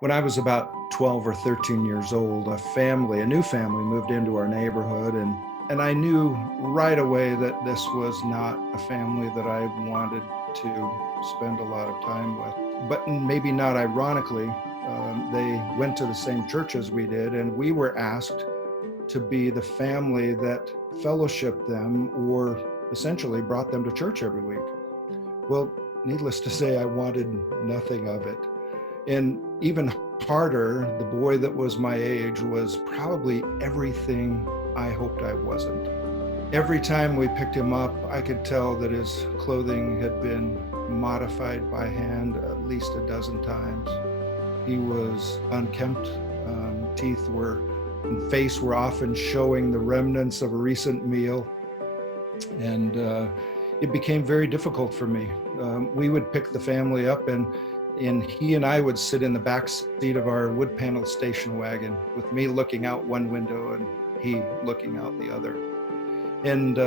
When I was about 12 or 13 years old, a new family moved into our neighborhood, and I knew right away that this was not a family that I wanted to spend a lot of time with. But maybe not ironically, they went to the same church as we did, and we were asked to be the family that fellowshiped them or essentially brought them to church every week. Well, needless to say, I wanted nothing of it. And even harder, the boy that was my age was probably everything I hoped I wasn't. Every time we picked him up, I could tell that his clothing had been modified by hand at least a dozen times. He was unkempt, teeth and face were often showing the remnants of a recent meal. And it became very difficult for me. We would pick the family up, and he and I would sit in the back seat of our wood panel station wagon, with me looking out one window and he looking out the other. And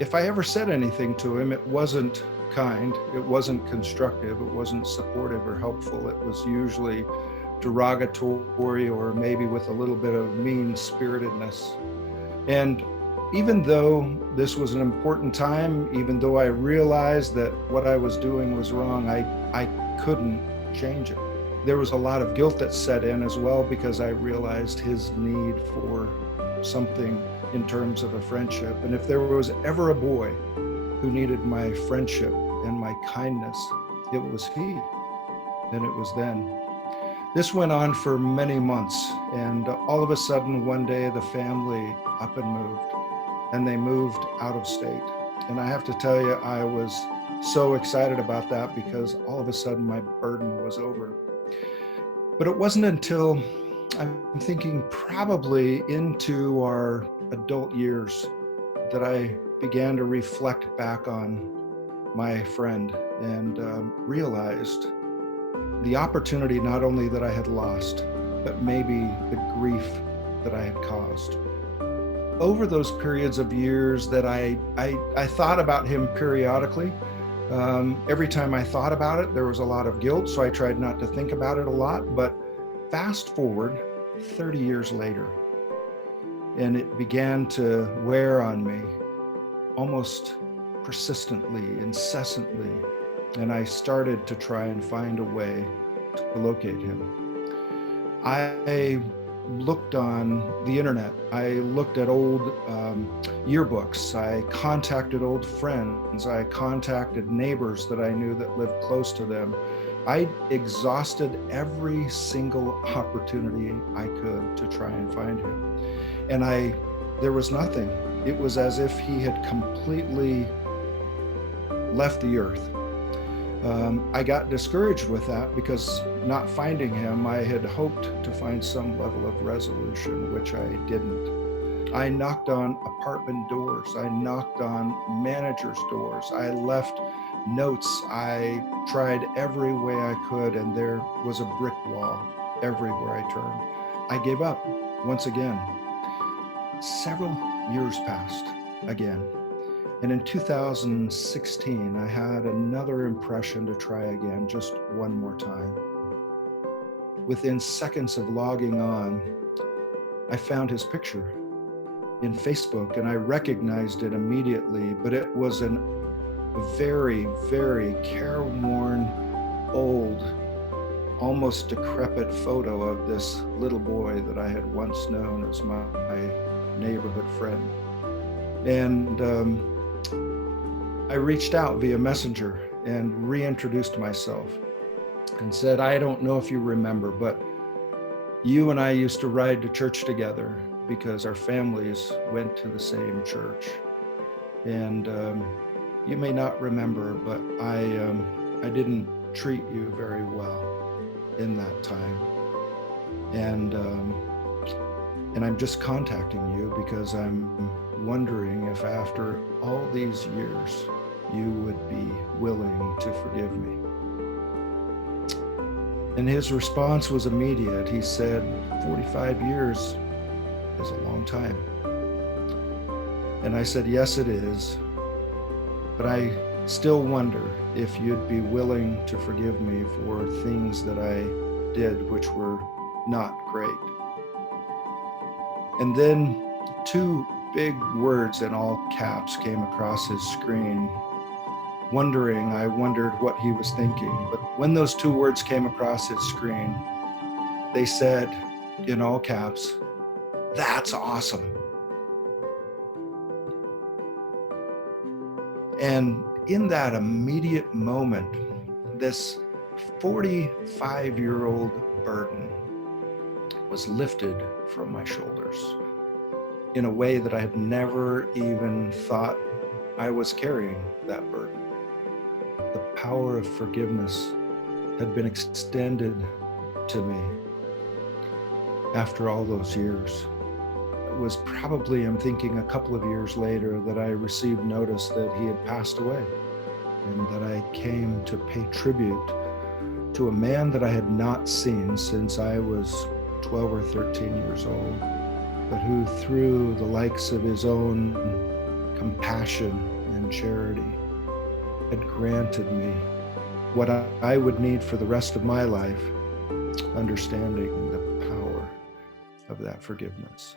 if I ever said anything to him, it wasn't kind, it wasn't constructive, it wasn't supportive or helpful. It was usually derogatory or maybe with a little bit of mean-spiritedness. And even though this was an important time, even though I realized that what I was doing was wrong, I couldn't change it. There was a lot of guilt that set in as well, because I realized his need for something in terms of a friendship. And if there was ever a boy who needed my friendship and my kindness, it was he, and it was then. This went on for many months, and all of a sudden one day the family up and moved, and they moved out of state. And I have to tell you, I was so excited about that, because all of a sudden my burden was over. But it wasn't until, I'm thinking probably into our adult years, that I began to reflect back on my friend and realized the opportunity not only that I had lost, but maybe the grief that I had caused. Over those periods of years that I thought about him periodically. Every time I thought about it, there was a lot of guilt, so I tried not to think about it a lot. But fast forward 30 years later, and it began to wear on me almost persistently, incessantly, and I started to try and find a way to locate him. I looked on the internet. I looked at old yearbooks. I contacted old friends. I contacted neighbors that I knew that lived close to them. I exhausted every single opportunity I could to try and find him. And there was nothing. It was as if he had completely left the earth. I got discouraged with that, because not finding him, I had hoped to find some level of resolution, which I didn't. I knocked on apartment doors. I knocked on managers' doors. I left notes. I tried every way I could, and there was a brick wall everywhere I turned. I gave up once again. Several years passed again. And in 2016, I had another impression to try again, just one more time. Within seconds of logging on, I found his picture in Facebook, and I recognized it immediately, but it was a very, very careworn, old, almost decrepit photo of this little boy that I had once known as my neighborhood friend. And I reached out via Messenger and reintroduced myself and said, I don't know if you remember, but you and I used to ride to church together because our families went to the same church. And you may not remember, but I didn't treat you very well in that time. And I'm just contacting you because I'm wondering if after all these years, you would be willing to forgive me. And his response was immediate. He said, 45 years is a long time. And I said, yes, it is. But I still wonder if you'd be willing to forgive me for things that I did, which were not great. And then two big words in all caps came across his screen. I wondered what he was thinking. But when those two words came across his screen, they said in all caps, "That's awesome." And in that immediate moment, this 45-year-old burden was lifted from my shoulders in a way that I had never even thought I was carrying that burden. The power of forgiveness had been extended to me after all those years. It was probably, I'm thinking, a couple of years later that I received notice that he had passed away, and that I came to pay tribute to a man that I had not seen since I was 12 or 13 years old, but who, through the likes of his own compassion and charity, had granted me what I would need for the rest of my life, understanding the power of that forgiveness.